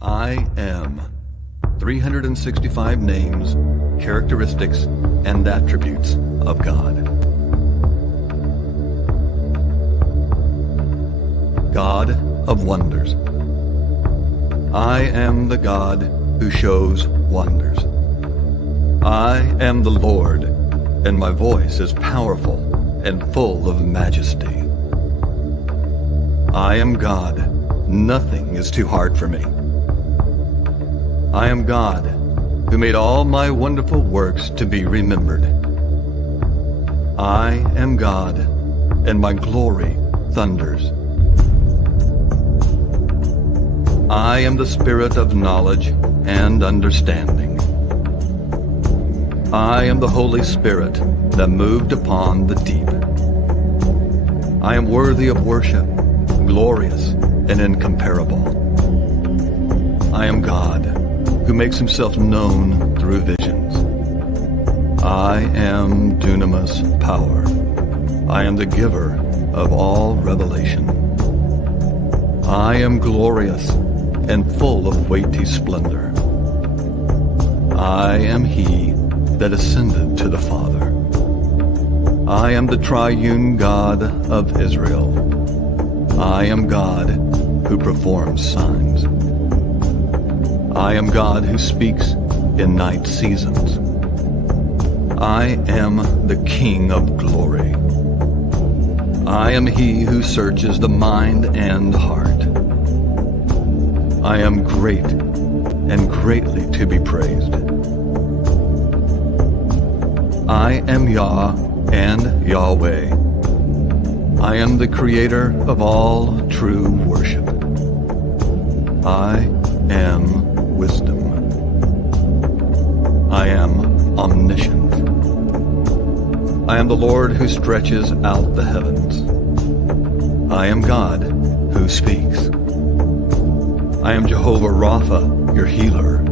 I am. 365 names, characteristics, and attributes of God. God of wonders. I am the God who shows wonders. I am the Lord, and my voice is powerful and full of majesty. I am God. Nothing is too hard for me. I am God, who made all my wonderful works to be remembered. I am God, and my glory thunders. I am the Spirit of knowledge and understanding. I am the Holy Spirit that moved upon the deep. I am worthy of worship, glorious and incomparable. I am God, who makes himself known through visions. I am dunamis power. I am the giver of all revelation. I am glorious and full of weighty splendor. I am he that ascended to the Father. I am the triune God of Israel. I am God who performs signs. I am God who speaks in night seasons. I am the King of glory. I am he who searches the mind and heart. I am great and greatly to be praised. I am Yah and Yahweh. I am the creator of all true worship. I am wisdom. I am omniscient. I am the Lord who stretches out the heavens. I am God who speaks. I am Jehovah Rapha, your healer.